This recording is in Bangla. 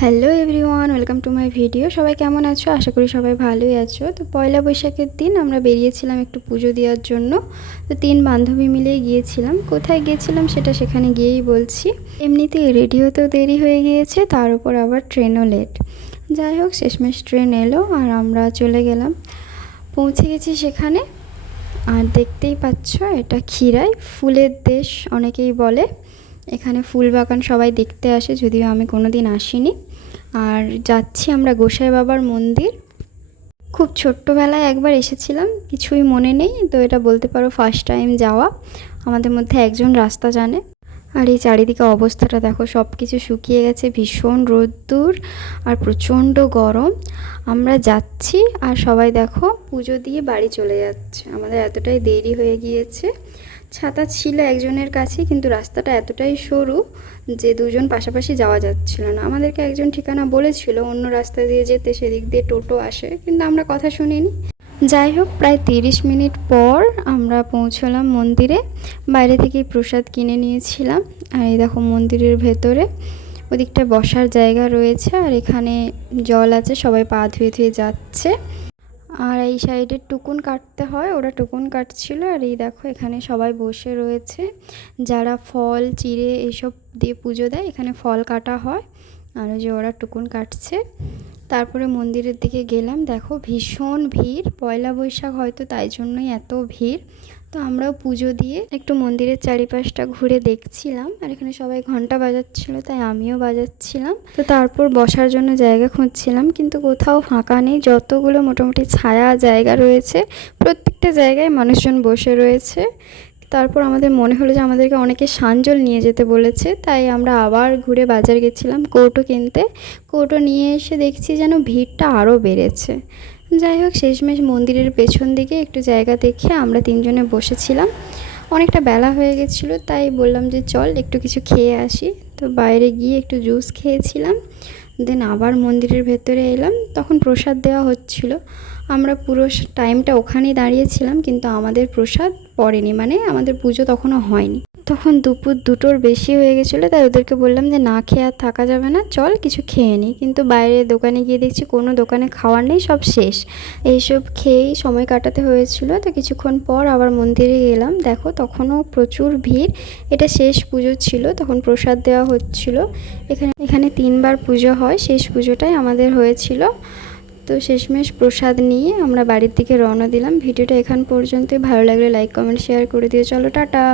Hello everyone, welcome to my video. সবাই কেমন আছো? আশা করি সবাই ভালোই আছো। তো পয়লা বৈশাখের দিন আমরা বেরিয়েছিলাম একটু পুজো দেওয়ার জন্য। তো 3 বান্ধবী মিলেই গিয়েছিলাম। কোথায় গিয়েছিলাম সেটা সেখানে গিয়েই বলছি। এমনিতেই রেডি হতেও দেরি হয়ে গিয়েছে, তার উপর আবার ট্রেনও লেট। যাই হোক, শেষমেশ ট্রেন এলো আর আমরা চলে গেলাম। পৌঁছে গেছি সেখানে। আর দেখতেই পাচ্ছ, এটা ক্ষীরাই, ফুলের দেশ অনেকেই বলে। এখানে ফুল বাগান সবাই দেখতে আসে, যদিও আমি কোনো দিন আসিনি। আর যাচ্ছি আমরা গোসাই বাবার মন্দির। খুব ছোট্টবেলায় একবার এসেছিলাম, কিছুই মনে নেই। তো এটা বলতে পারো ফার্স্ট টাইম যাওয়া। আমাদের মধ্যে একজন রাস্তা জানে। আর এই চারিদিকে অবস্থাটা দেখো, সব কিছু শুকিয়ে গেছে, ভীষণ রোদ্দুর আর প্রচণ্ড গরম। আমরা যাচ্ছি আর সবাই দেখো পুজো দিয়ে বাড়ি চলে যাচ্ছে। আমাদের এতটাই দেরি হয়ে গিয়েছে। ছাতা ছিল একজনের কাছে, কিন্তু রাস্তাটা এতটাই সরু যে দুজন পাশাপাশি যাওয়া যাচ্ছিল না। আমাদেরকে একজন ঠিকানা বলেছিল অন্য রাস্তা দিয়ে যেতে, সেদিক দিয়ে টোটো আসে, কিন্তু আমরা কথা শুনিনি। যাই হোক, প্রায় 30 মিনিট পর আমরা পৌঁছলাম মন্দিরে। বাইরে থেকেই প্রসাদ কিনে নিয়েছিলাম। আর এই দেখো মন্দিরের ভেতরে ওদিকটা বসার জায়গা রয়েছে, আর এখানে জল আছে, সবাই পা ধুয়ে ধুয়ে যাচ্ছে। আর এই সাইডে টুকুন কাটতে হয়, ওরা টুকুন কাটছিল। আর এই দেখো এখানে সবাই বসে রয়েছে, যারা ফল চিড়ে এইসব দিয়ে পুজো দেয়, এখানে ফল কাটা হয়। আর ওই যে ওরা টুকুন কাটছে। তারপরে মন্দিরের দিকে গেলাম, দেখো ভীষণ ভিড়। পয়লা বৈশাখ হয়তো তাই জন্যই এত ভিড়। তো আমরাও পুজো দিয়ে একটু মন্দিরের চারিপাশটা ঘুরে দেখছিলাম। আর এখানে সবাই ঘন্টা বাজাচ্ছিল, তাই আমিও বাজাচ্ছিলাম। তো তারপর বসার জন্য জায়গা খুঁজছিলাম, কিন্তু কোথাও ফাঁকা নেই। যতগুলো মোটামুটি ছায়া জায়গা রয়েছে, প্রত্যেকটা জায়গায় মানুষজন বসে রয়েছে। তারপর আমাদের মনে হলো যে আমাদেরকে অনেকে সানজল নিয়ে যেতে বলেছে, তাই আমরা আবার ঘুরে বাজার গেছিলাম কৌটো কিনতে। কৌটো নিয়ে এসে দেখছি যেন ভিড়টা আরও বেড়েছে। যাই হোক, শেষমেশ মন্দিরের পেছন দিকে একটু জায়গা দেখে আমরা 3 জনে বসেছিলাম। অনেকটা বেলা হয়ে গেছিলো, তাই বললাম যে চল একটু কিছু খেয়ে আসি। তো বাইরে গিয়ে একটু জুস খেয়েছিলাম, দেন আবার মন্দিরের ভেতরে এলাম। তখন প্রসাদ দেওয়া হচ্ছিল। আমরা পুরো টাইমটা ওখানেই দাঁড়িয়েছিলাম, কিন্তু আমাদের প্রসাদ পড়েনি, মানে আমাদের পুজো তখনও হয়নি। তখন দুপুর 2টোর বেশি হয়ে গেছিলো, তাই ওদেরকে বললাম যে না খেয়ে আর থাকা যাবে না, চল কিছু খেয়ে নিই। কিন্তু বাইরে দোকানে গিয়ে দেখছি কোনো দোকানে খাওয়ার নেই, সব শেষ। এইসব খেয়েই সময় কাটাতে হয়েছিল। তো কিছুক্ষণ পর আবার মন্দিরে গেলাম, দেখো তখনও প্রচুর ভিড়। এটা শেষ পুজো ছিল, তখন প্রসাদ দেওয়া হচ্ছিল। এখানে 3বার পুজো হয়, শেষ পুজোটাই আমাদের হয়েছিল। তো শেষমেশ প্রসাদ নিয়ে আমরা বাড়ির দিকে রওনা দিলাম। ভিডিওটা এখান পর্যন্তই। ভালো লাগলে লাইক কমেন্ট শেয়ার করে দিও। চলো টাটা।